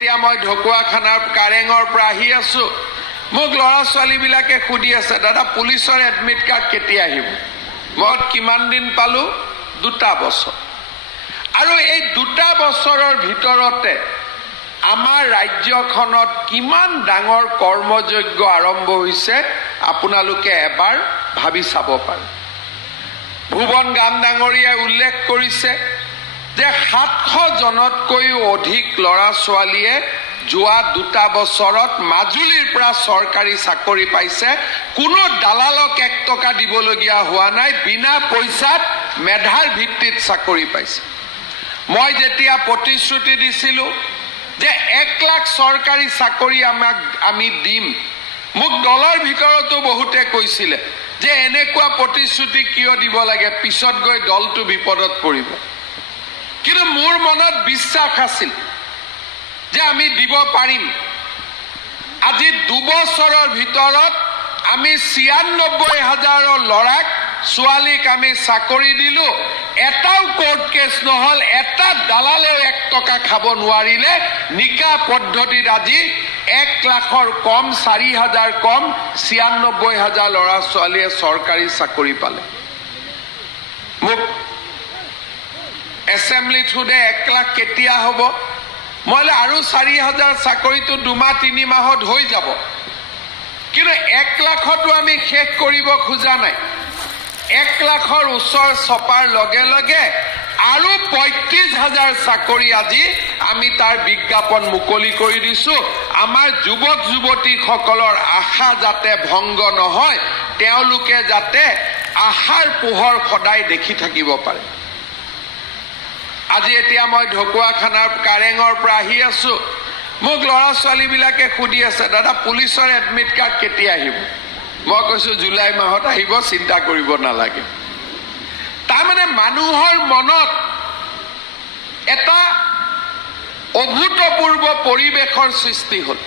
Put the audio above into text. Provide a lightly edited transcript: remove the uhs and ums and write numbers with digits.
মই ঢকুৱাখানাৰ কাৰেঙৰ পৰা আহি আছো মোক লৰা ছোৱালীবিলাকে খুদি আছে দাদা পুলিচৰ এডমিট কাৰ্ড কেতিয়া আহিব মই কিমান দিন পালো 2টা বছৰ আৰু এই 2টা বছৰৰ ভিতৰতে আমাৰ ৰাজ্যখনত কিমান ডাঙৰ কৰ্মযজ্ঞ আৰম্ভ হৈছে আপোনালোকে এবাৰ ভাবি চাব পাৰে ভুৱন গাম ডাঙৰীয়াই উল্লেখ কৰিছে যে 700 জনতকৈও অধিক লৰা ছোৱালীয়ে যোৱা 2টা বছৰত মাজুলীৰ পৰা চৰকাৰী চাকৰি পাইছে কোনো দালালক 1 টকা দিবলগীয়া হোৱা নাই বিনা পইচাত মেধাৰ ভিত্তিত চাকৰি পাইছে মই যেতিয়া প্ৰতিশ্ৰুতি দিছিলো যে 1 লাখ চৰকাৰী চাকৰি আমি দিম মোক দলৰ ভিতৰতো বহুতে কৈছিলে যে এনেকুৱা প্ৰতিশ্ৰুতি কিয় দিব লাগে পিছত গৈ দলটো বিপদত পৰিব কিন্তু মোৰ মনত বিশ্বাস আছিল যে আমি দিব পাৰিম আজি 2 বছৰৰ ভিতৰত আমি ৯৬,০০০ লৰাক ছোৱালীক আমি চাকৰি দিলো এটাও কোৰ্ট কেছ নহল এটা দালালেও 1 টকা খাব নোৱাৰিলে নিকা পদ্ধতিত আজি 1 লাখৰ কম 4,০০০ কম ৯৬,০০০ লৰা ছোৱালীয়ে চৰকাৰী চাকৰি পালে মোক এছেম্বলি থুদে 1 লাখ কেতিয়া হ'ব মই আৰু 4,০০০ চাকৰিটো 2 মাহ 3 মাহত হৈ যাব কিন্তু 1 লাখতো আমি শেষ কৰিব খোজা নাই 1 লাখৰ ওচৰ চপাৰ লগে লগে আৰু ৩৫,০০০ চাকৰি আজি আমি তাৰ বিজ্ঞাপন মুকলি কৰি দিছো আমাৰ যুৱক যুৱতীসকলৰ আশা যাতে ভংগ নহয় তেওঁলোকে যাতে আশাৰ পোহৰ সদায় দেখি থাকিব পাৰে আজি এতিয়া মই ঢকুৱাখানাৰ কাৰেঙৰ পৰা আহি আছো মোক লৰা ছোৱালীবিলাকে খুদি আছে দাদা পুলিচৰ এডমিট কাৰ্ড কেতিয়া আহিব মই কৈছো জুলাই মাহত আহিব চিন্তা কৰিব নালাগে তাৰমানে মানুহৰ মনত এটা অভূতপূৰ্ব পৰিৱেশৰ সৃষ্টি হ'ল